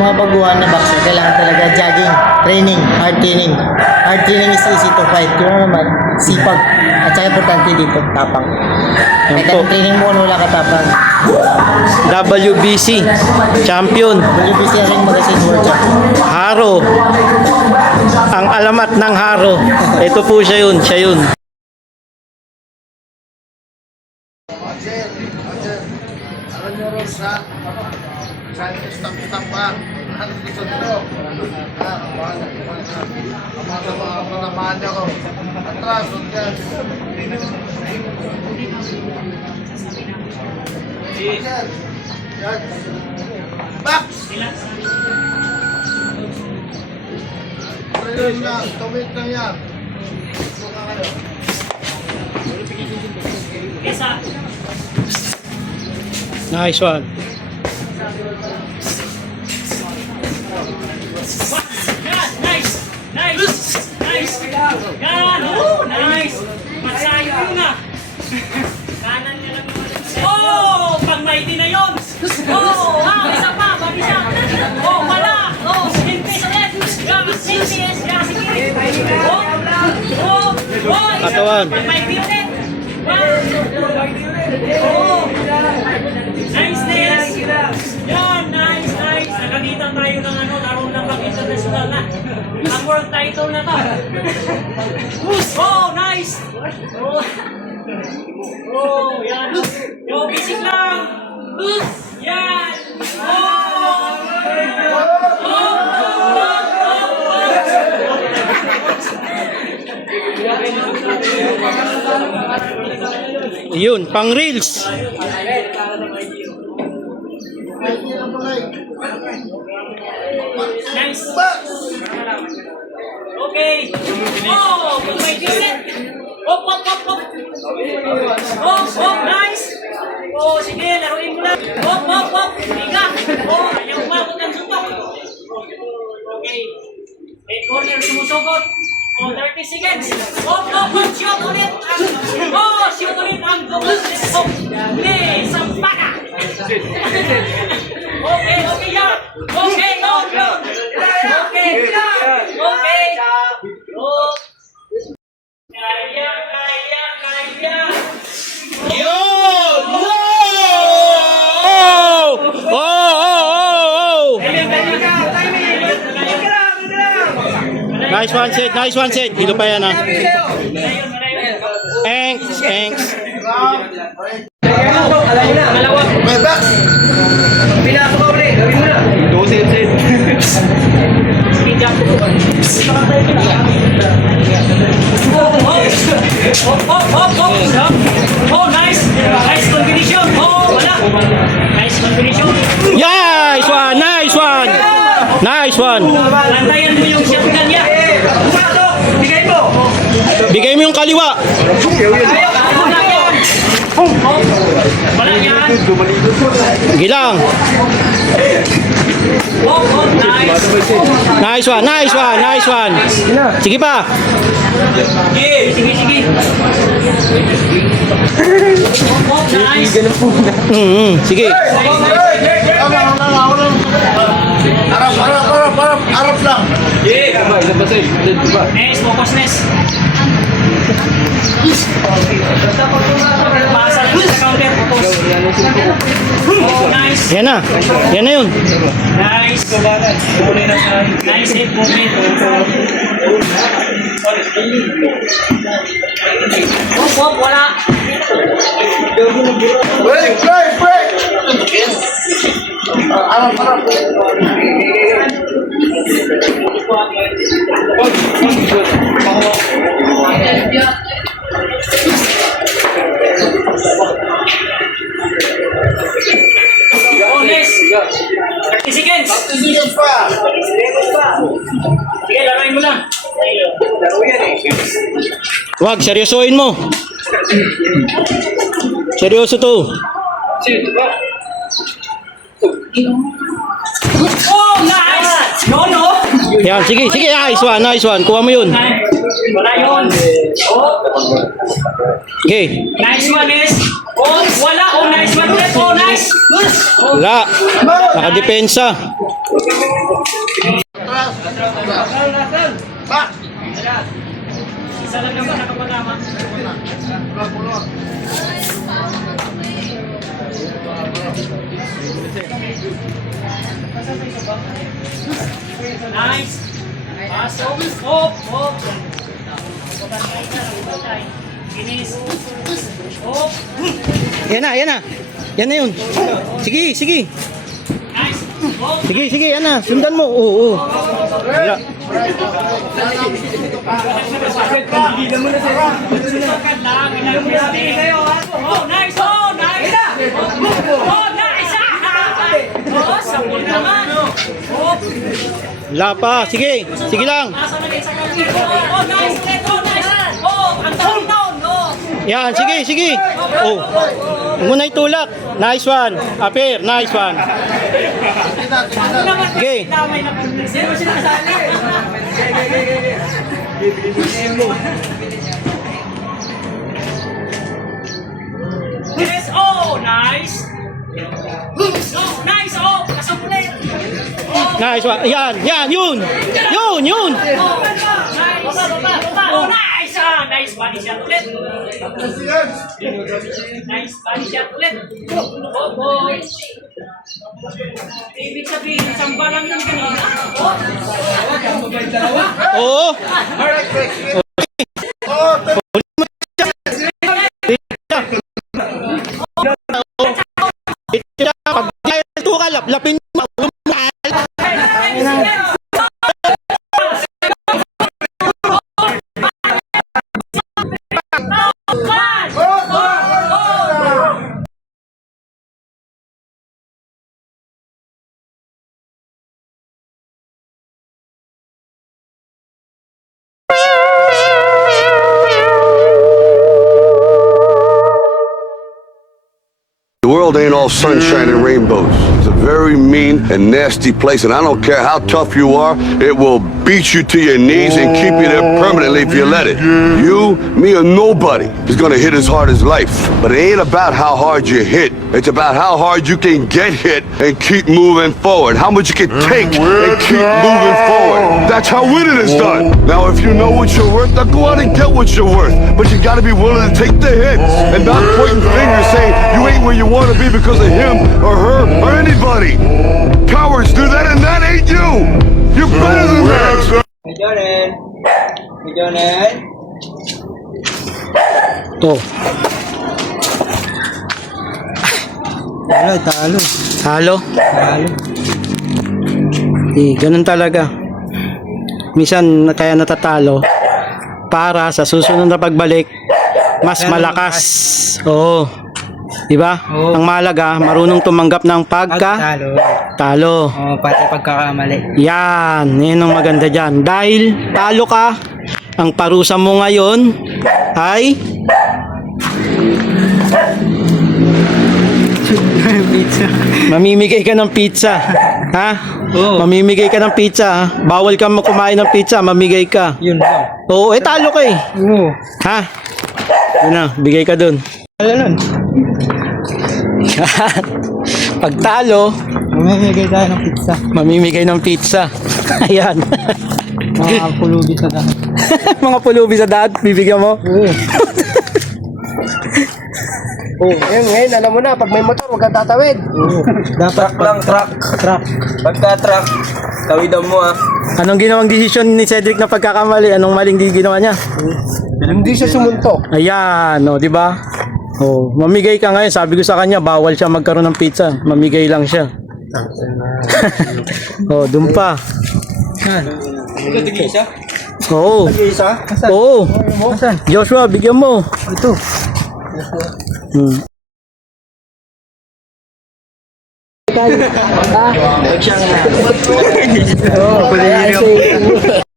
yung mga baguhan na boxer, kailangan talaga jogging, training, hard training. Hard training is easy to fight. Yung naman, sipag. At saka importante dito, tapang. Yan Kaya po. training mo, wala ka tapang. WBC champion. WBC Ring Magazine World Champion. Haro. Ang alamat ng Haro. Ito po siya yun. Siya yun. Alam niyo rin sa stamp-stamp pa. Ano gusto nyo? Ang mga panamaan niya ko. Atras, huwag yan. Yan. Box! Training lang, tumit lang yan. Suka kayo. Nice one. Nice! Nice! Nice! Yan! Oh, nice! Masayo yun ah! Kanan niya lang naman. Oh! Pang mighty na yun! Oh! Ah! Isa pa! Pag isa! Oh! Wala! Oh! Sintes ulit! Sintes! Sige! Oh! Oh! Oh! Katawan. Pang mighty ulit! Oh! Nice! Nice! Yan! Nice! Nice! Nakakita tayo ng ano, naroon ng pang-international na. Ang world title na to. Oh, nice! Oh, oh yan. Yo, basic lang. Yan. Oh! Yun, pang reels. Nice. Okay. Oh, may decent. Hop, hop, hop, hop. Hop, hop, nice. Oh, sige, laruin mo lang. Hop, hop, hop. Higa. Oh, ayaw umabot ng suntok. Okay. Corner, sumusugot. Oh, 30 seconds. Hop, hop, hop. Shoot ulit. Oh, shoot ulit ang double step. Hop. Okay, sampaka. Okay, okay, yeah. Okay, go, go. Okay, okay. Oh. Kaya, kaya, kaya. Yun! Oh! Oh! Oh! Oh! Nice one set, nice one set. Hilo pa yan ah. Thanks, thanks. May box! Oh, oh, nice. Nice combination. Oh, wala. Nice combination. Nice one, nice one. Nice one. Bantayan mo yung shotgun niya. Bigay mo yung kaliwa. Wala yan. Oh, wala yan. Gilang. Oh, oh, nice. Nice one, nice one, nice one. Sige pa. Sige, sige, sige. Oh, oh, nice. Sige. Arap lang. Nice, focusness. Pasa lang sa counter. Oh, nice. Yan na. Yan na yun. Nice. Nice hit movement. Hop, hop, wala. Break, break, break! Arap. Oh, nice. 30 seconds. Seconds pa! Sige, laruin mo lang. Wag, seryosohin mo. Seryoso to. Oh, nice. No, no. Yan, sige, sige. Nice one, nice one. Kuha mo yun. Wala yun. Oh, Okay. nice one is. Oh, wala. Oh, nice one ulit. Oh, nice. Wala. Nakadepensa. Isa lang naman nakapagama. Nice. Pasok. Hop. Hop. Kinis. Hop. Yan na, yan na. Yan na yun. Sige, sige. Nice. Hop. Sige, sige, yan na. Sundan mo. Oo, oo. Wala. Oh, nice! Oh, nice! Oh, nice! Oh, sabon naman! Oh, Wala pa. Sige. Sige lang. nasa na rin sa kanya. Oh, nice! Oh, nice! Oh, ang tawag down! Oh! Yan, sige, sige. Oh. Huwag mo na itulak. Nice one. Apir, nice one. Ano naman? Sige. Damay na po. Sino sinasali? Yes! Oh, nice! Oh, nice! Oh, kasuplit! Oh, Nice one. Yan, yan, yun. Yun, yun. oh, nice! Oh, nice! Ah, nice body shot ulit! Nice body shot ulit! Oh, boy! Ibig sabihin, isang balang yung kanina. Oh, Oo. Pag ito ka, laplapin mo. The world ain't all sunshine and rainbows. It's a very mean and nasty place, and I don't care how tough you are, it will beat you to your knees and keep you there permanently if you let it. You, me, or nobody is gonna hit as hard as life. But it ain't about how hard you hit. It's about how hard you can get hit and keep moving forward. How much you can take and keep moving forward. That's how winning is done. Now, if you know what you're worth, now go out and get what you're worth. But you gotta be willing to take the hits and not pointing fingers saying you ain't where you wanna be because of him or her or anybody. Cowards do that, and that ain't you. You're better than that. Oh. Talo, talo. Halo. Talo. Ganun talaga. Minsan kaya natatalo para sa susunod na pagbalik mas malakas. Oo. Di ba? Oo. Ang mahalaga, marunong tumanggap ng talo. Oh, pati pagkakamali. Yan, yun ang maganda dyan. Dahil talo ka, ang parusa mo ngayon ay Pizza. mamimigay ka ng pizza. Ha? Oo. Mamimigay ka ng pizza. Ha? Bawal ka kumain ng pizza, mamigay ka. Yun lang. Oo, talo ka eh. Oo. Ha? Yun na, bigay ka dun. Talo nun. Pag talo, Mamimigay tayo ng pizza. mamimigay ng pizza. Ayan. Mga pulubi sa daan. Mga pulubi sa daan, bibigyan mo. Oo. Oh, ngayon, alam mo na, pag may motor, huwag kang tatawid. Oo. Dapat truck. Pagka-truck, tawidan mo ah. Anong ginawang desisyon ni Cedric na pagkakamali? Anong maling ginawa niya? Hindi siya sumuntok. Ayan, o, di ba? Oh, mamigay ka ngayon. Sabi ko sa kanya, bawal siya magkaroon ng pizza. Mamigay lang siya. Oh, dun pa. Oo. Isa? Oo. Saan? Joshua, bigyan mo. Ito. Hmm. Huwag siyang